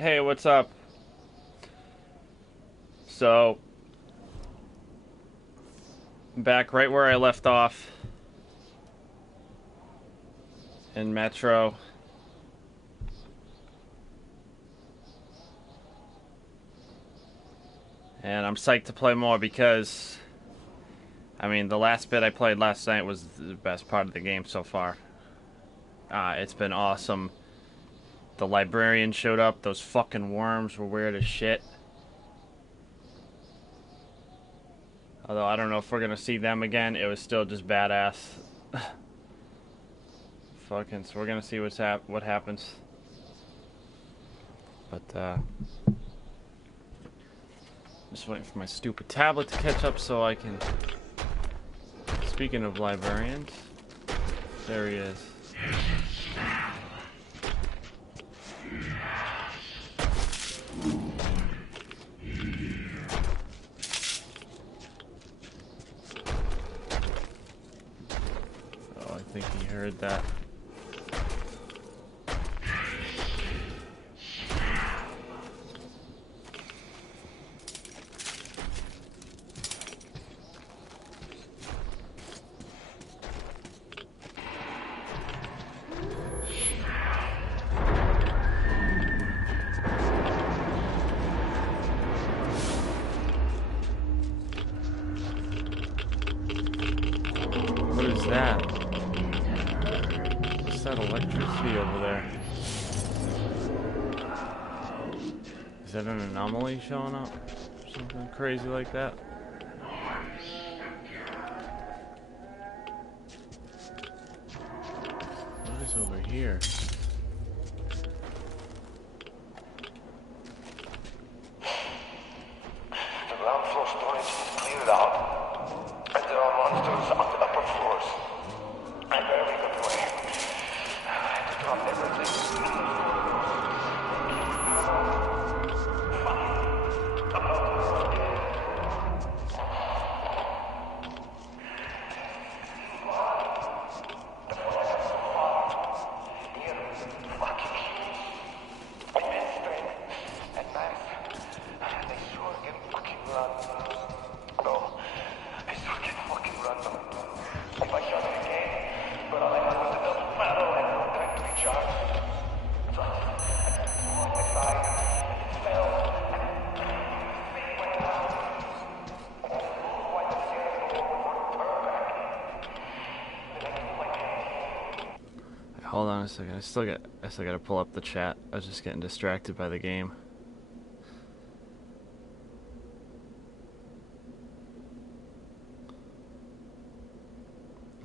Hey, what's up? So, back right where I left off in Metro. And I'm psyched to play more because, I mean, the last bit I played last night was the best part of the game so far. It's been awesome. The librarian showed up. Those fucking worms were weird as shit. Although I don't know if we're gonna see them again. It was still just badass. Fucking, so we're gonna see what happens. But just waiting for my stupid tablet to catch up so I can. Speaking of librarians, there he is. Oh, I think he heard that. What is that? What's that electricity over there? Is that an anomaly showing up? Something crazy like that? What is over here? The ground floor storage is cleared out, and there are monsters on the upper floors. I barely got away. I had to drop everything. Hold on a second. I still gotta pull up the chat. I was just getting distracted by the game.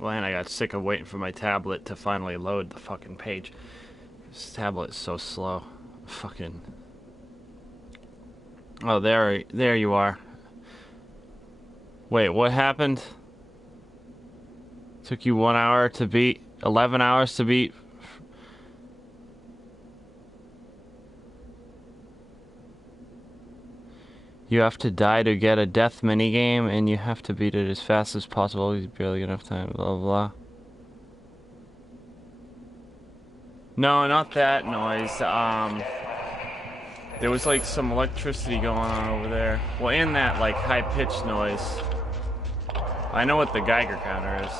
Well, and I got sick of waiting for my tablet to finally load the fucking page. This tablet is so slow. Fucking. Oh, there you are. Wait, what happened? Took you 1 hour to beat, 11 hours to beat. You have to die to get a death minigame, and you have to beat it as fast as possible. You barely get enough time, blah, blah, blah. No, not that noise. There was like some electricity going on over there. Well, and that like high-pitched noise. I know what the Geiger counter is.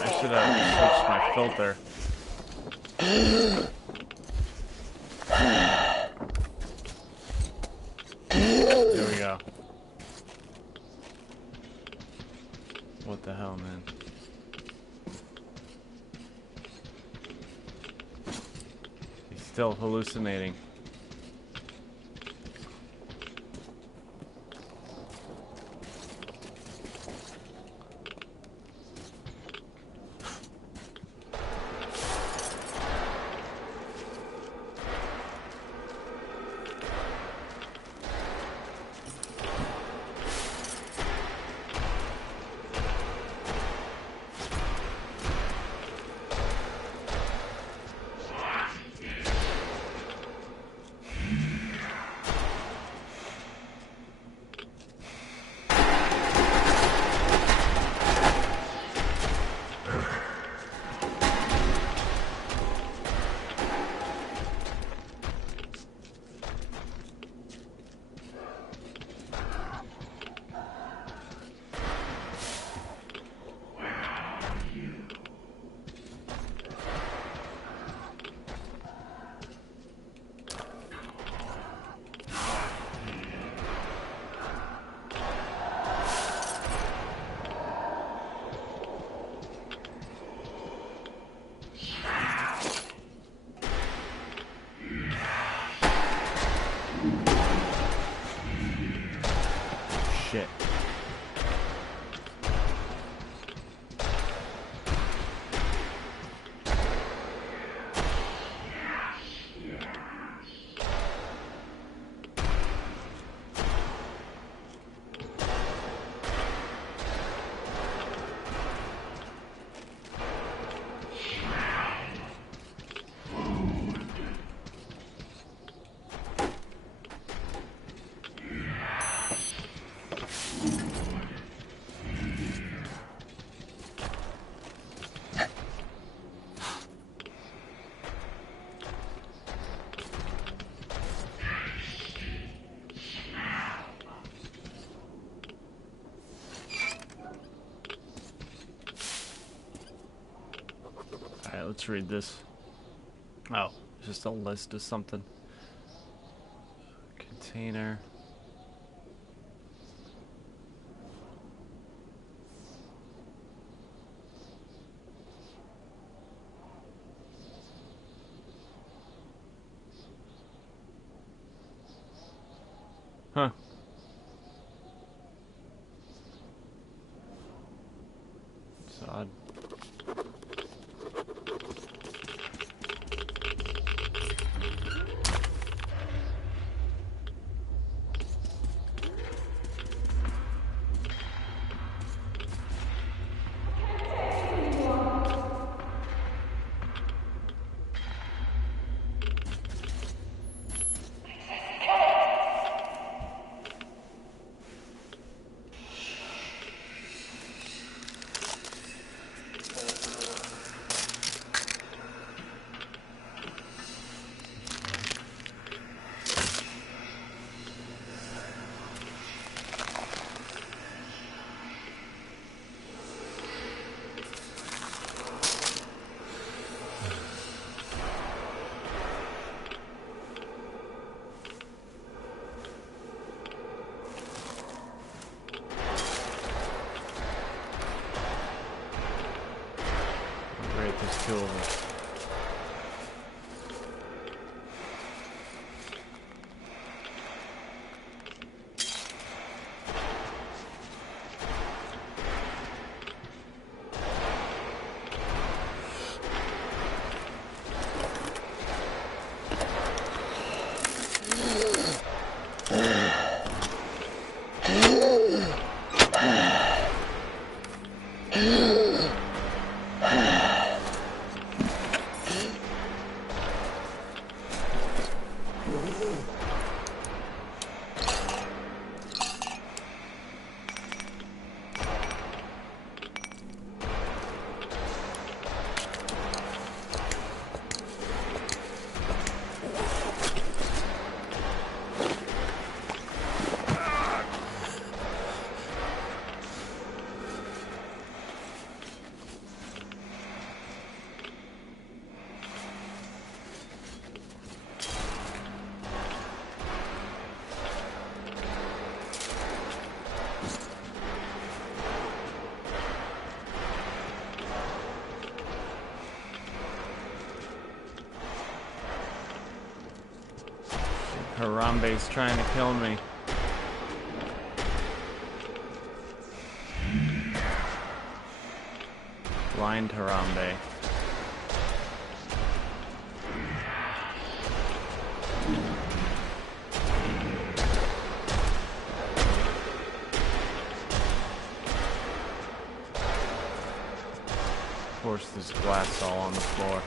I should have switched my filter. still hallucinating. Shit. Alright, let's read this. Oh, just a list of something. Container. Huh. It's odd. Great, there's two of them. Harambe's trying to kill me. Blind Harambe. Of course, there's glass all on the floor.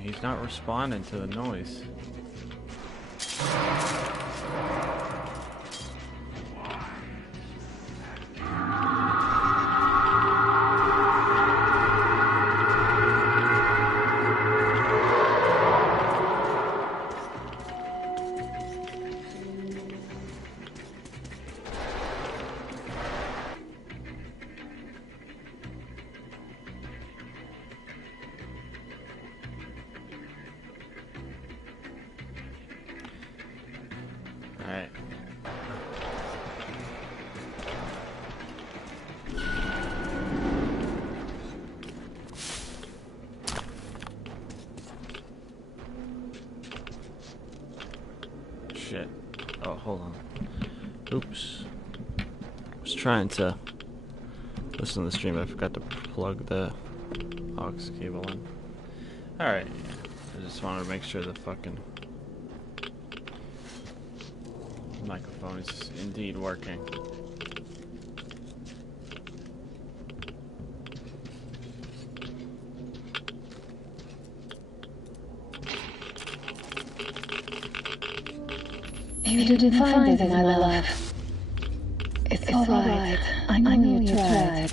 He's not responding to the noise. Alright. Shit. Oh, hold on. Oops. I was trying to listen to the stream, but I forgot to plug the aux cable in. Alright. I just wanted to make sure the fucking microphone is indeed working. You didn't find anything, my love. It's alright. I know you tried.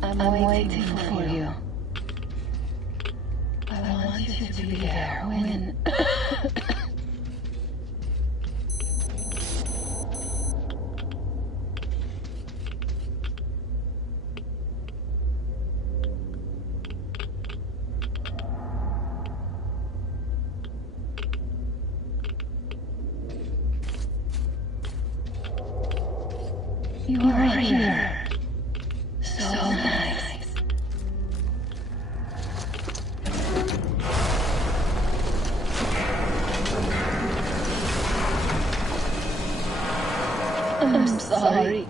I'm waiting for you. I want you to be there when... You are here. So nice. sorry.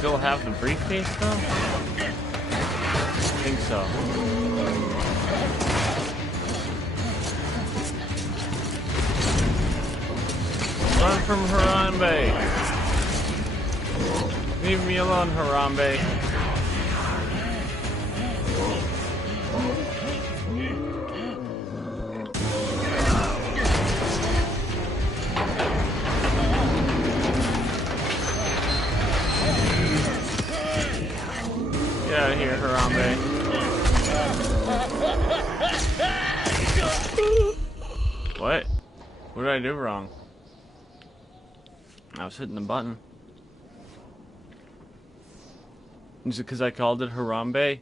Still have the briefcase though? I think so. Run from Harambe! Leave me alone, Harambe. Get out of here, Harambe. What? What did I do wrong? I was hitting the button. Is it because I called it Harambe?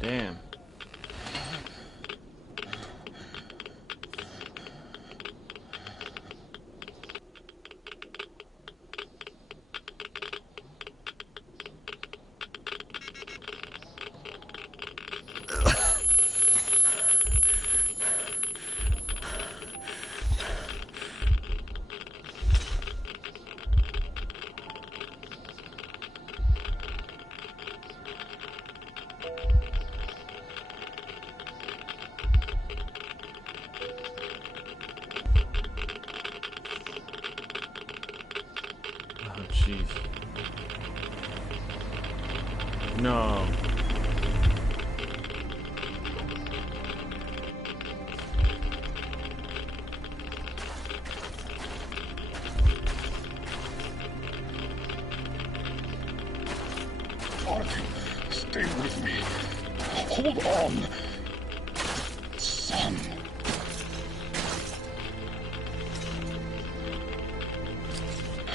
Damn. Jeez. No. Artie, stay with Hold on. Son.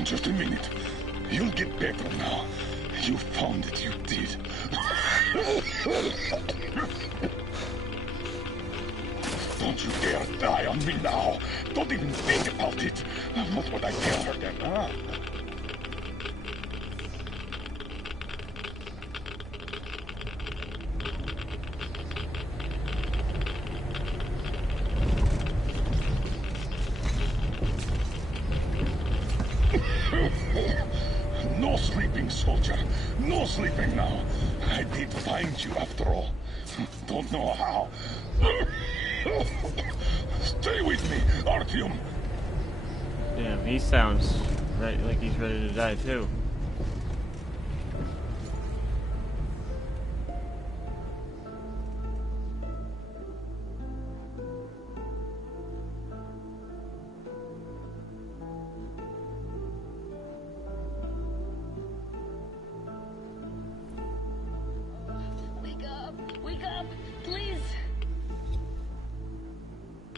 Just a minute. You'll get better now. You found it, you did. Don't you dare die on me now. Don't even think about it. What would I tell her then, huh? No sleeping, soldier. No sleeping now. I did find you after all. Don't know how. Stay with me, Artyom. Damn, he sounds right like he's ready to die too. Wake up, please.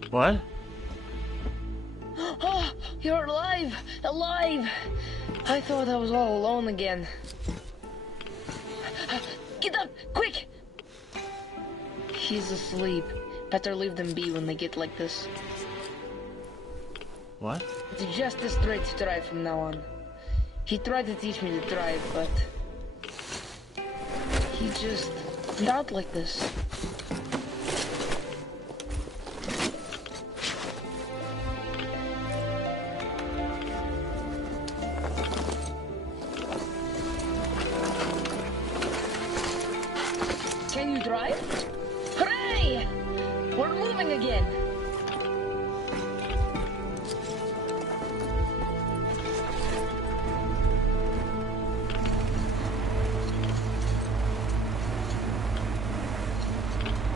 What? Oh, you're alive! Alive! I thought I was all alone again. Get up, quick! He's asleep. Better leave them be when they get like this. What? It's just a straight drive from now on. He tried to teach me to drive, but he just not like this. Can you drive? Hooray! We're moving again.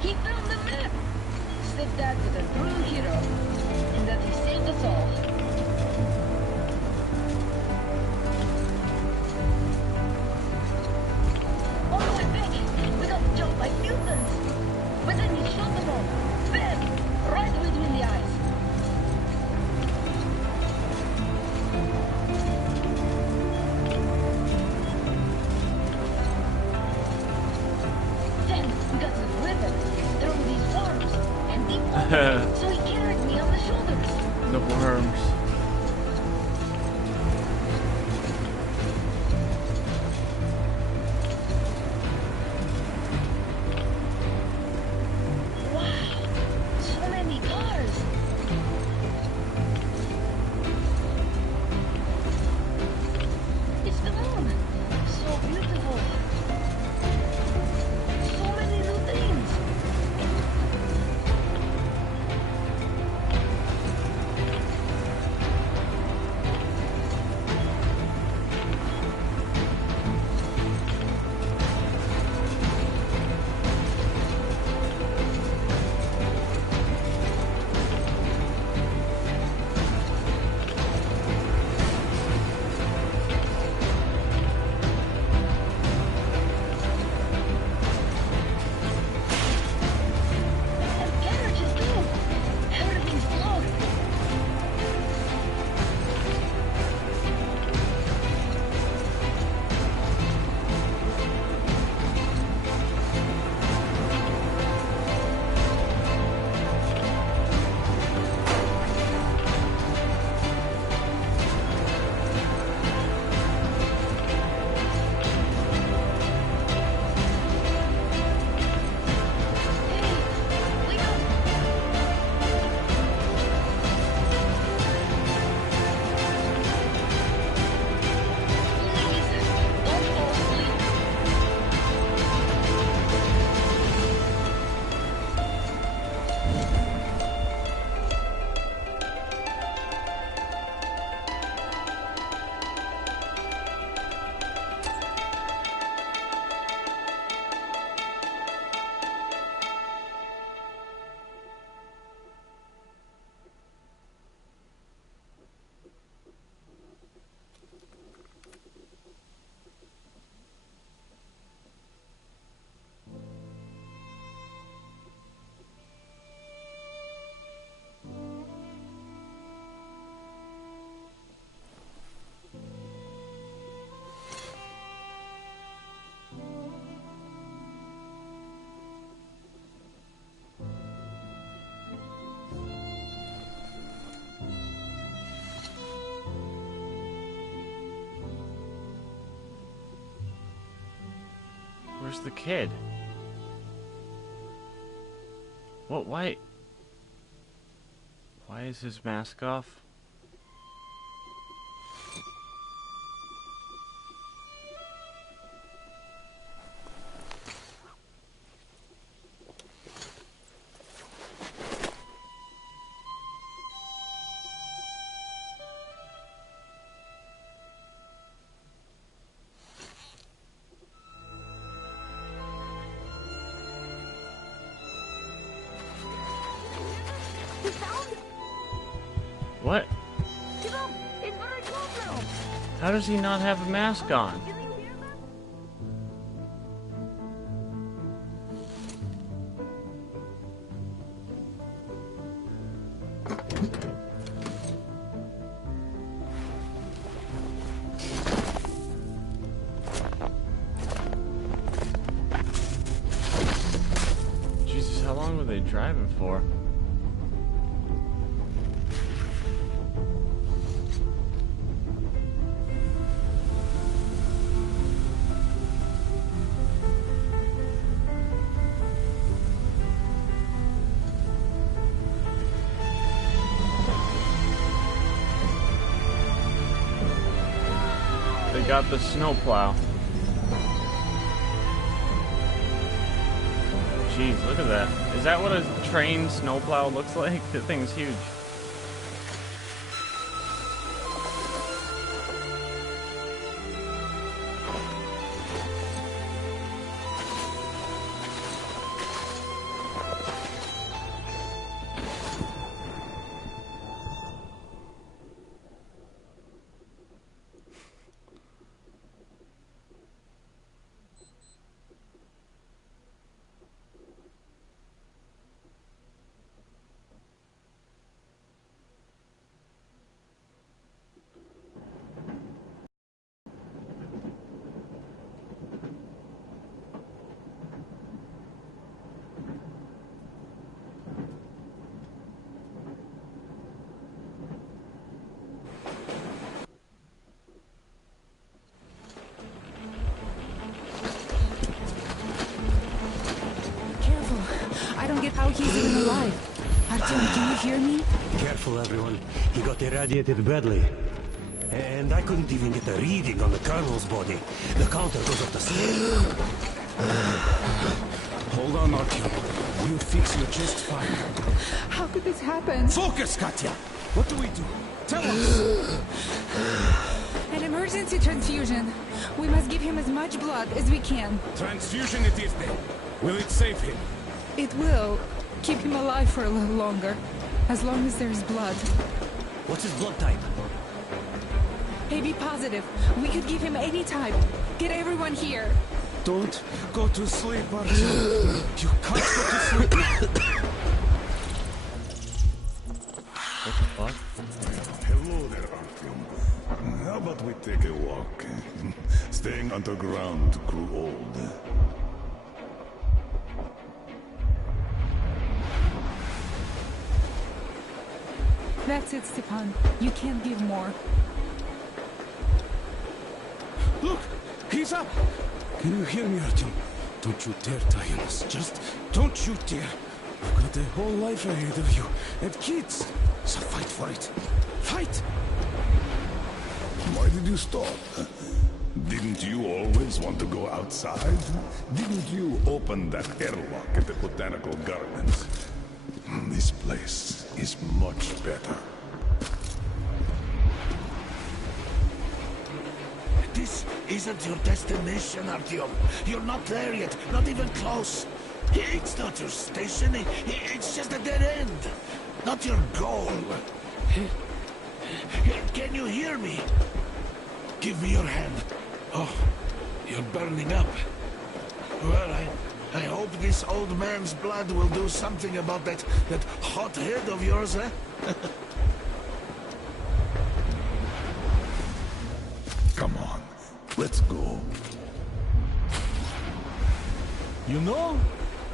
He found the map! Said that with a true hero. And that he saved us all. On the way back, we got jumped by mutants. But then he shot them all. Bam! Right between the eyes. Then we got to the river, through these worms, and deep water. So he carried me on the shoulders. The worms. Wow, so many cars. It's the moon. So beautiful. So many new things. Where's the kid? What? Why? Why is his mask off? What? It's very close now. How does he not have a mask on? Can you hear that? Jesus, how long were they driving for? They got the snowplow. Jeez, look at that. Is that what a trained snowplow looks like? The thing's huge. I don't get how he's even alive. Artyom, can you hear me? Careful, everyone. He got irradiated badly. And I couldn't even get a reading on the Colonel's body. The counter goes up the stairs. Hold on, Artyom. We'll fix you just fine. How could this happen? Focus, Katya! What do we do? Tell us! An emergency transfusion. We must give him as much blood as we can. Transfusion it is then. Will it save him? It will keep him alive for a little longer. As long as there's blood. What's his blood type? AB positive. We could give him any type. Get everyone here. Don't go to sleep, Artyom. You can't go to sleep now. What the fuck? Hello there, Artyom. How about we take a walk? Staying underground grew old. That's it, Stepan. You can't give more. Look! He's up! Can you hear me, Artyom? Don't you dare die on us. Just don't you dare. You've got a whole life ahead of you. And kids. So fight for it. Fight! Why did you stop? Didn't you always want to go outside? Didn't you open that airlock at the Botanical Gardens? This place is much better. This isn't your destination, Artyom. You're not there yet, not even close. It's not your station, it's just a dead end. Not your goal. Can you hear me? Give me your hand. Oh, you're burning up. Well, I hope this old man's blood will do something about that hot head of yours, eh? Come on, let's go. You know,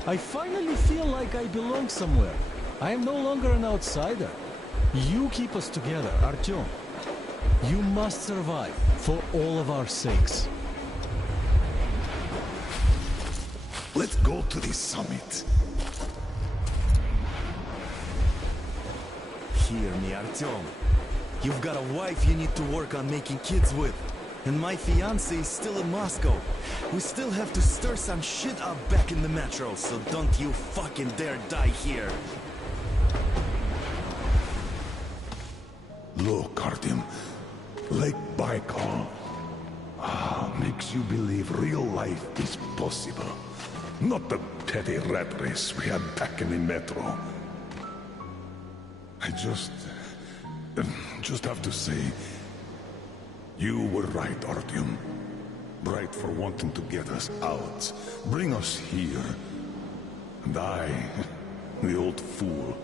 I finally feel like I belong somewhere. I am no longer an outsider. You keep us together, Artyom. You must survive, for all of our sakes. Let's go to the summit. Hear me, Artyom. You've got a wife you need to work on making kids with. And my fiancé is still in Moscow. We still have to stir some shit up back in the metro, so don't you fucking dare die here. Look, Artyom. Lake Baikal. Makes you believe real life is possible. Not the petty rat race we had back in the metro. I just have to say, you were right, Artyom. Right for wanting to get us out, bring us here. And I, the old fool,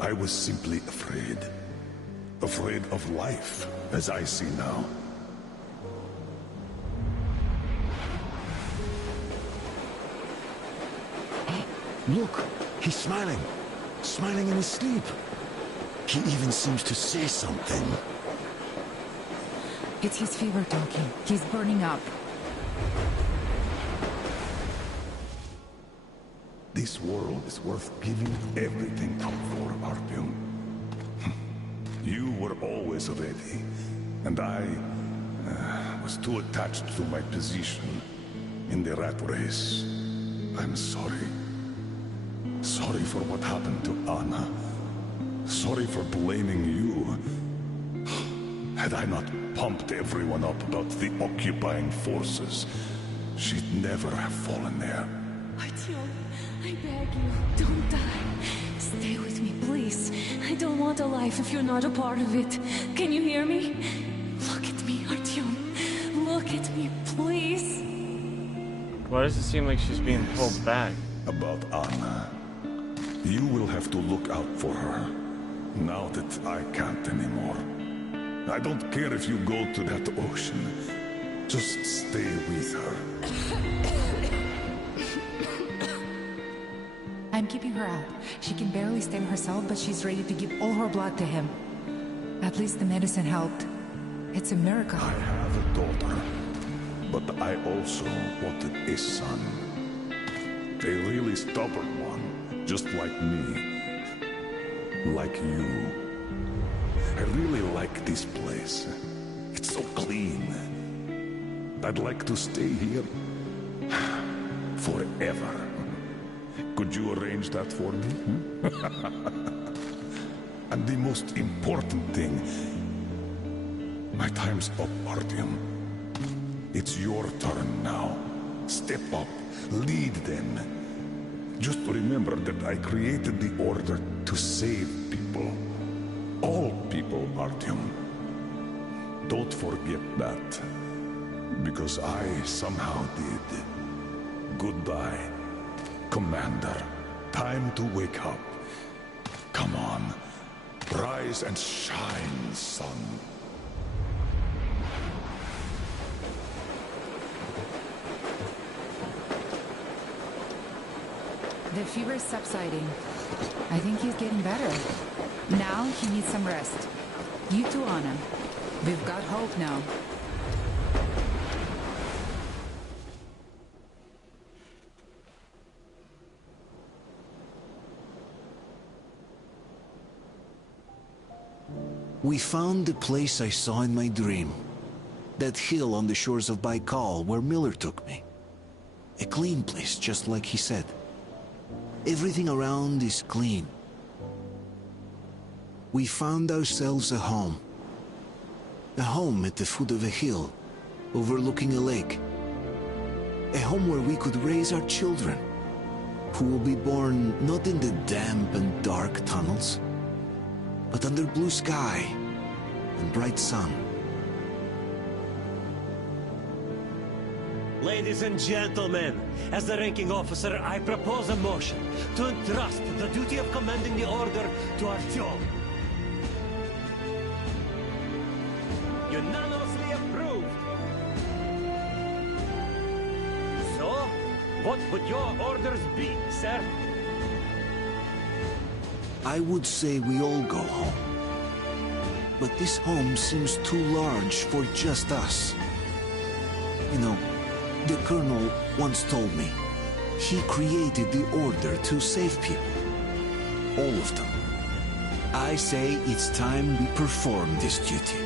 I was simply afraid. Afraid of life, as I see now. Look, he's smiling. Smiling in his sleep. He even seems to say something. It's his fever talking. He's burning up. This world is worth giving everything up for, Artyom. You were always ready, and I was too attached to my position in the rat race. I'm sorry. Sorry for what happened to Anna. Sorry for blaming you. Had I not pumped everyone up about the occupying forces, she'd never have fallen there. Artyom, I beg you, don't die. Stay with me, please. I don't want a life if you're not a part of it. Can you hear me? Look at me, Artyom. Look at me, please. Why does it seem like she's being pulled back? About Anna. You will have to look out for her, now that I can't anymore. I don't care if you go to that ocean. Just stay with her. I'm keeping her out. She can barely stand herself, but she's ready to give all her blood to him. At least the medicine helped. It's a miracle. I have a daughter, but I also wanted a son. A really stubborn one, just like me. Like you. I really like this place. It's so clean. I'd like to stay here forever. Could you arrange that for me? And the most important thing, my time's up, Artyom. It's your turn now. Step up, lead them. Just remember that I created the Order to save people. All people, Artyom. Don't forget that. Because I somehow did. Goodbye, Commander. Time to wake up. Come on. Rise and shine, son. The fever is subsiding. I think he's getting better. Now he needs some rest. You too, Anna. We've got hope now. We found the place I saw in my dream. That hill on the shores of Baikal where Miller took me. A clean place, just like he said. Everything around is clean. We found ourselves a home. A home at the foot of a hill, overlooking a lake. A home where we could raise our children, who will be born not in the damp and dark tunnels, but under blue sky and bright sun. Ladies and gentlemen, as the ranking officer, I propose a motion to entrust the duty of commanding the Order to Artyom. Unanimously approved. So, what would your orders be, sir? I would say we all go home. But this home seems too large for just us. You know, the Colonel once told me, He created the Order to save people. All of them. I say it's time we perform this duty.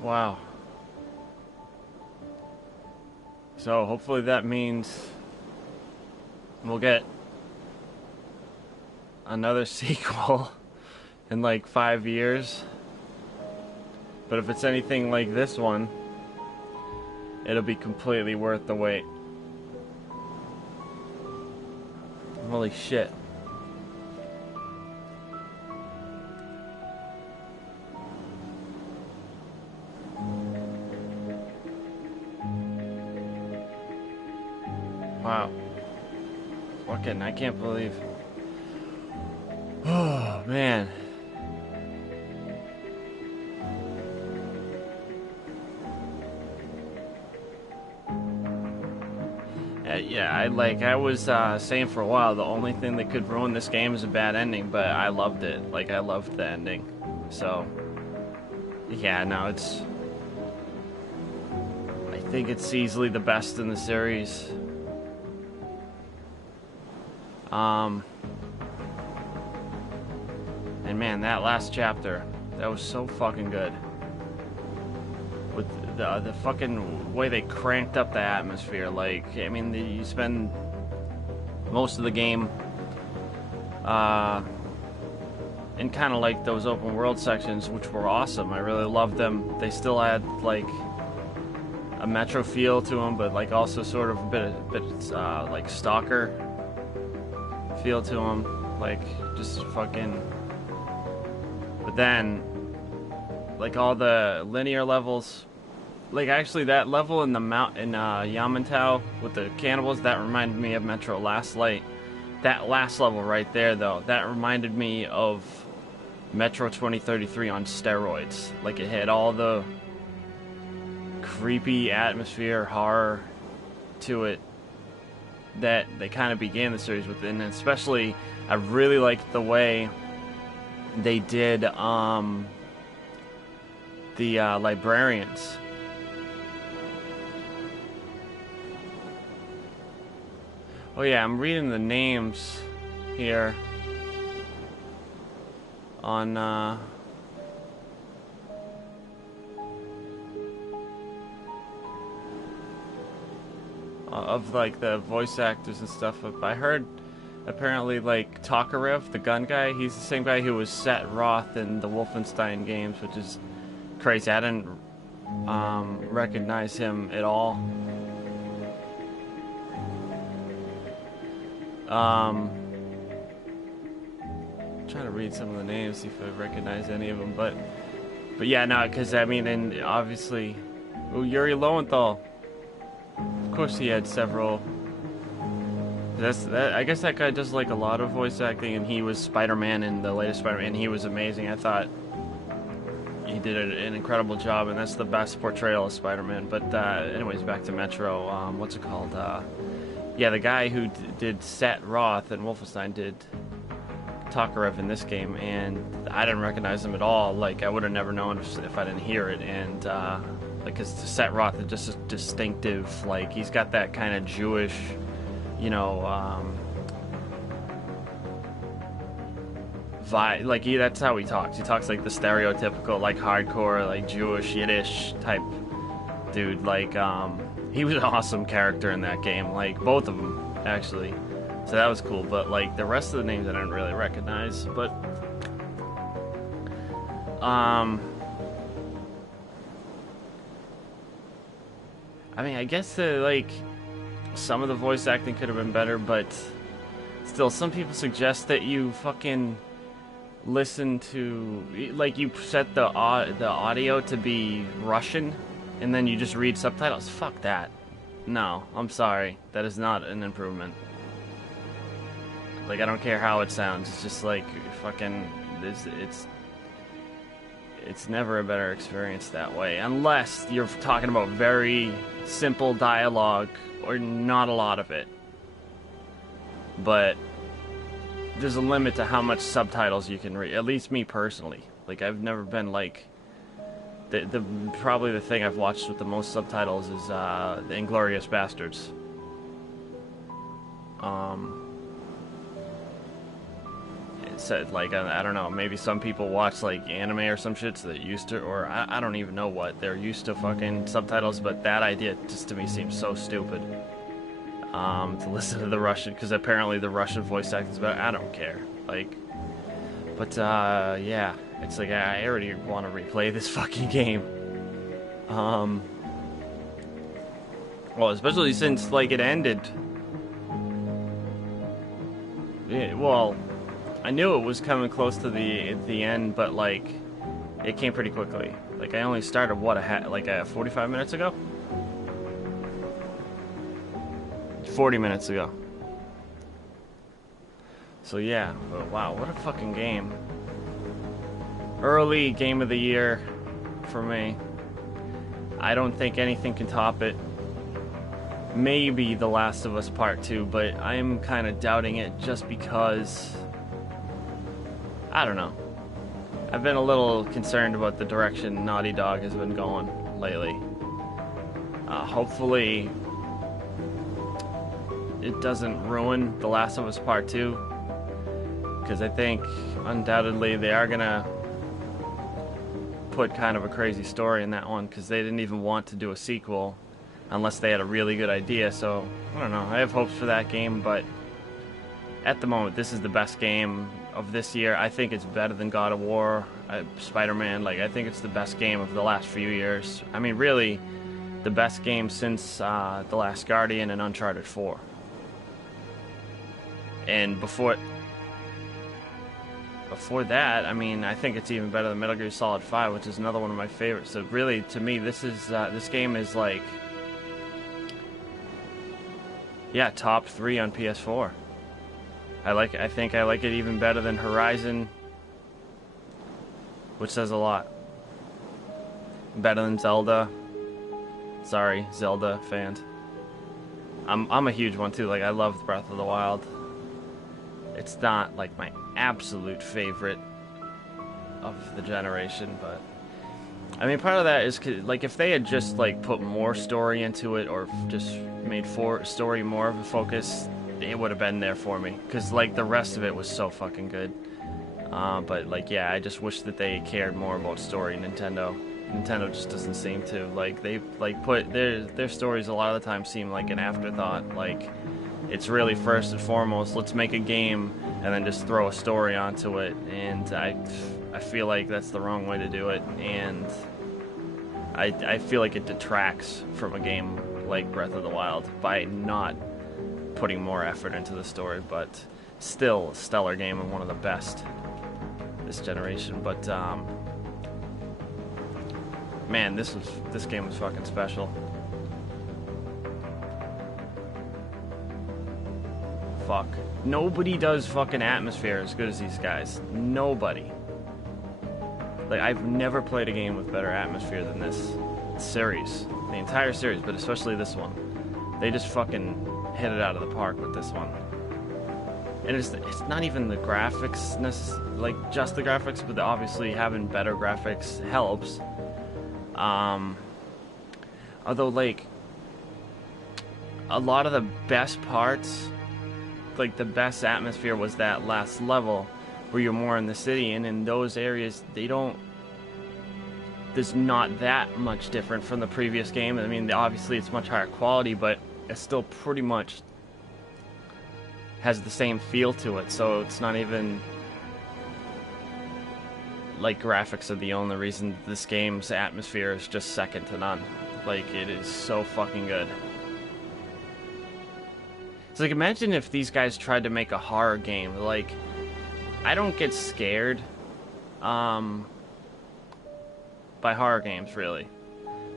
Wow. So hopefully that means we'll get another sequel in like 5 years. But if it's anything like this one, it'll be completely worth the wait. Holy shit. Wow. Fucking, I can't believe. Oh, man. Yeah, I was saying for a while, the only thing that could ruin this game is a bad ending, but I loved it. Like, I loved the ending. So, yeah, no, it's... I think it's easily the best in the series. And man, that last chapter, that was so fucking good. With the fucking way they cranked up the atmosphere, like, I mean, you spend most of the game, in kind of like those open world sections, which were awesome. I really loved them. They still had, like, a Metro feel to them, but, like, also sort of a bit like, Stalker feel to them, like, just fucking. But then, like, all the linear levels, like, actually that level in the Yamantau with the cannibals, that reminded me of Metro Last Light. That last level right there, though, that reminded me of Metro 2033 on steroids. Like, it had all the creepy atmosphere, horror to it that they kind of began the series with, and especially I really liked the way they did the librarians. Oh yeah, I'm reading the names here on of like the voice actors and stuff. I heard apparently like Tokarev, the gun guy, he's the same guy who was Set Roth in the Wolfenstein games, which is crazy. I didn't recognize him at all. I'm trying to read some of the names, see if I recognize any of them, but yeah, no, because I mean, and obviously, Yuri Lowenthal. Of course, he had several. I guess that guy does like a lot of voice acting, and he was Spider-Man in the latest Spider-Man, and he was amazing. I thought he did an incredible job, and that's the best portrayal of Spider-Man. But anyways, back to Metro. What's it called? Yeah, the guy who did Set Roth and Wolfenstein did Tokarev in this game, and I didn't recognize him at all. Like, I would have never known if I didn't hear it, and like, cause Set Roth is just a distinctive, like, he's got that kind of Jewish, you know, vibe. Like, that's how he talks. He talks like the stereotypical, like, hardcore, like, Jewish, Yiddish type dude. Like, he was an awesome character in that game. Like, both of them, actually. So that was cool. But, like, the rest of the names I didn't really recognize. But, I mean, I guess, like, some of the voice acting could have been better, but still, some people suggest that you fucking listen to, like, you set the audio to be Russian, and then you just read subtitles. Fuck that. No, I'm sorry. That is not an improvement. Like, I don't care how it sounds. It's just like, fucking, it's never a better experience that way, unless you're talking about very simple dialogue or not a lot of it. But there's a limit to how much subtitles you can read, at least me personally. Like, I've never been like probably the thing I've watched with the most subtitles is the Inglourious Bastards. Said like I don't know, maybe some people watch like anime or some shit, so they're used to, or I don't even know what, they're used to fucking subtitles, but that idea just to me seems so stupid. To listen to the Russian, because apparently the Russian voice acting is better. I don't care, like, but yeah, it's like I already want to replay this fucking game. Well, especially since like it ended. Yeah, well, I knew it was coming close to the end, but like it came pretty quickly. Like I only started what 45 minutes ago. 40 minutes ago. So yeah, but wow, what a fucking game. Early game of the year for me. I don't think anything can top it. Maybe The Last of Us Part 2, but I am kind of doubting it just because, I don't know. I've been a little concerned about the direction Naughty Dog has been going lately. Hopefully it doesn't ruin The Last of Us Part 2, because I think undoubtedly they are gonna put kind of a crazy story in that one, because they didn't even want to do a sequel unless they had a really good idea. So I don't know, I have hopes for that game, but at the moment this is the best game of this year. I think it's better than God of War, Spider-Man. Like, I think it's the best game of the last few years. I mean, really the best game since The Last Guardian and Uncharted 4. And before that, I mean, I think it's even better than Metal Gear Solid 5, which is another one of my favorites. So really, to me, this game is like, yeah, top 3 on PS4. I think I like it even better than Horizon, which says a lot. Better than Zelda. Sorry, Zelda fans. I'm a huge one too. Like, I love Breath of the Wild. It's not like my absolute favorite of the generation, but I mean, part of that is like, if they had just like put more story into it, or just made story more of a focus, it would have been there for me, because like the rest of it was so fucking good. But like, yeah, I just wish that they cared more about story. Nintendo just doesn't seem to. Like, they like put their stories a lot of the time seem like an afterthought. Like, it's really first and foremost, let's make a game and then just throw a story onto it, and I feel like that's the wrong way to do it, and I feel like it detracts from a game like Breath of the Wild by not putting more effort into the story. But still a stellar game and one of the best this generation. But man, this game was fucking special. Fuck. Nobody does fucking atmosphere as good as these guys. Nobody. Like, I've never played a game with better atmosphere than this series. The entire series, but especially this one. They just fucking hit it out of the park with this one. And it's not even the graphics, like just the graphics, but obviously having better graphics helps. Although, like, a lot of the best parts, like the best atmosphere, was that last level where you're more in the city, and in those areas there's not that much different from the previous game. I mean, obviously it's much higher quality, but it still pretty much has the same feel to it. So it's not even like graphics are the only reason this game's atmosphere is just second to none. Like, it is so fucking good. It's like, imagine if these guys tried to make a horror game. Like, I don't get scared by horror games, really.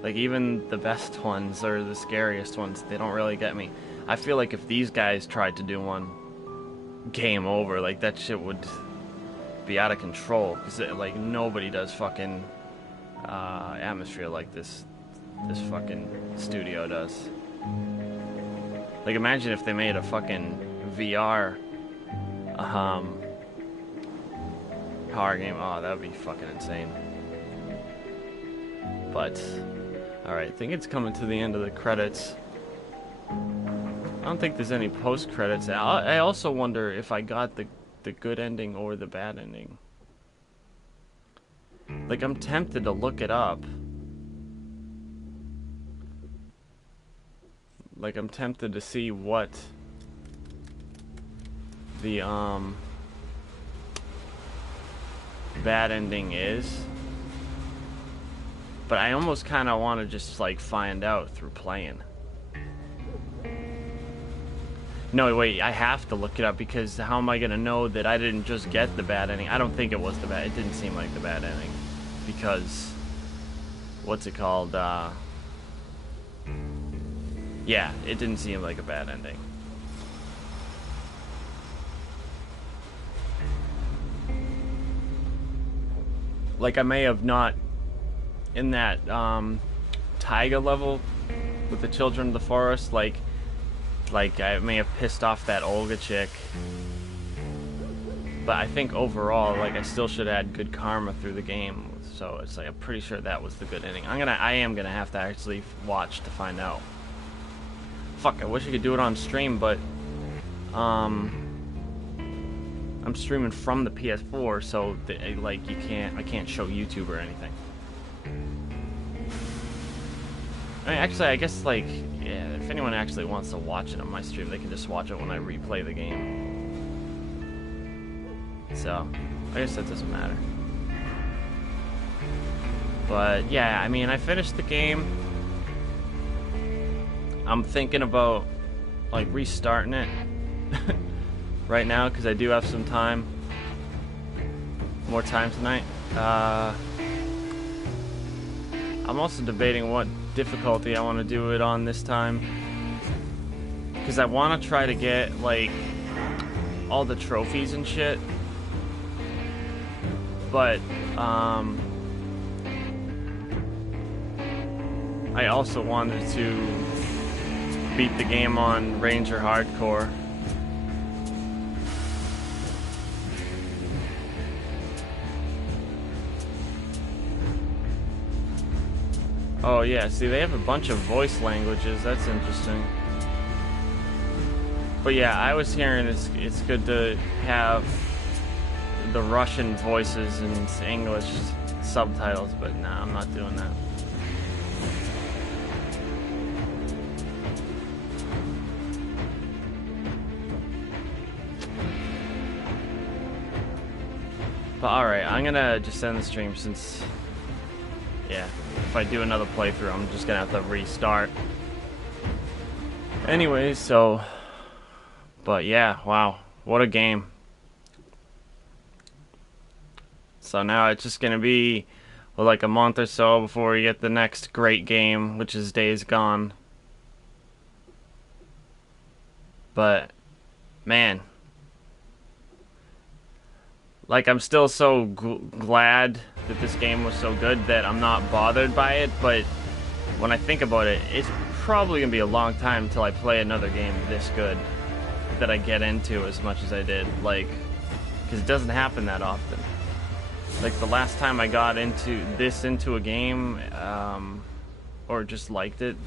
Like, even the best ones, or the scariest ones, they don't really get me. I feel like if these guys tried to do one, game over. Like, that shit would be out of control, because like, nobody does fucking atmosphere like this fucking studio does. Like, imagine if they made a fucking VR horror game. Oh, that would be fucking insane. But alright, I think it's coming to the end of the credits. I don't think there's any post credits. I also wonder if I got the good ending or the bad ending. Like, I'm tempted to look it up. Like, I'm tempted to see what the bad ending is. But I almost kind of want to just, like, find out through playing. No, wait, I have to look it up, because how am I going to know that I didn't just get the bad ending? I don't think it was the bad... It didn't seem like the bad ending. Because... What's it called? Yeah, it didn't seem like a bad ending. Like, I may have not... In that, taiga level with the children of the forest, like I may have pissed off that Olga chick, but I think overall, like, I still should have had good karma through the game. So it's like, I'm pretty sure that was the good ending. I am gonna have to actually watch to find out. Fuck, I wish I could do it on stream, but I'm streaming from the PS4, so like I can't show YouTube or anything. I mean, actually, I guess, like, yeah, if anyone actually wants to watch it on my stream, they can just watch it when I replay the game. So, I guess that doesn't matter. But, yeah, I mean, I finished the game. I'm thinking about, like, restarting it right now, because I do have some time. More time tonight. I'm also debating what difficulty I want to do it on this time, because I want to try to get, like, all the trophies and shit, but I also wanted to beat the game on Ranger Hardcore. Oh yeah, see, they have a bunch of voice languages. That's interesting. But yeah, I was hearing it's good to have the Russian voices and English subtitles, but nah, I'm not doing that. But alright, I'm gonna just end the stream since... Yeah, if I do another playthrough, I'm just gonna have to restart. Anyways, so... But yeah, wow, what a game. So now it's just gonna be like a month or so before we get the next great game, which is Days Gone. But, man... Like, I'm still so glad that this game was so good that I'm not bothered by it, but when I think about it, it's probably going to be a long time until I play another game this good that I get into as much as I did, like, because it doesn't happen that often. Like, the last time I got into a game, or just liked it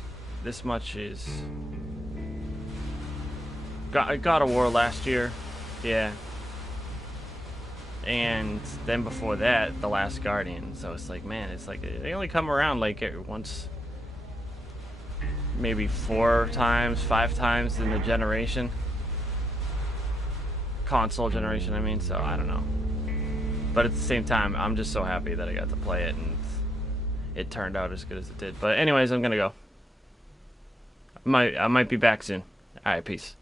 this much is God of War last year, yeah. And then before that, The Last Guardian. So it's like, man, it's like they only come around like once, maybe 4 times, 5 times in the generation. Console generation, I mean, so I don't know. But at the same time, I'm just so happy that I got to play it and it turned out as good as it did. But anyways, I'm gonna go. I might be back soon. Alright, peace.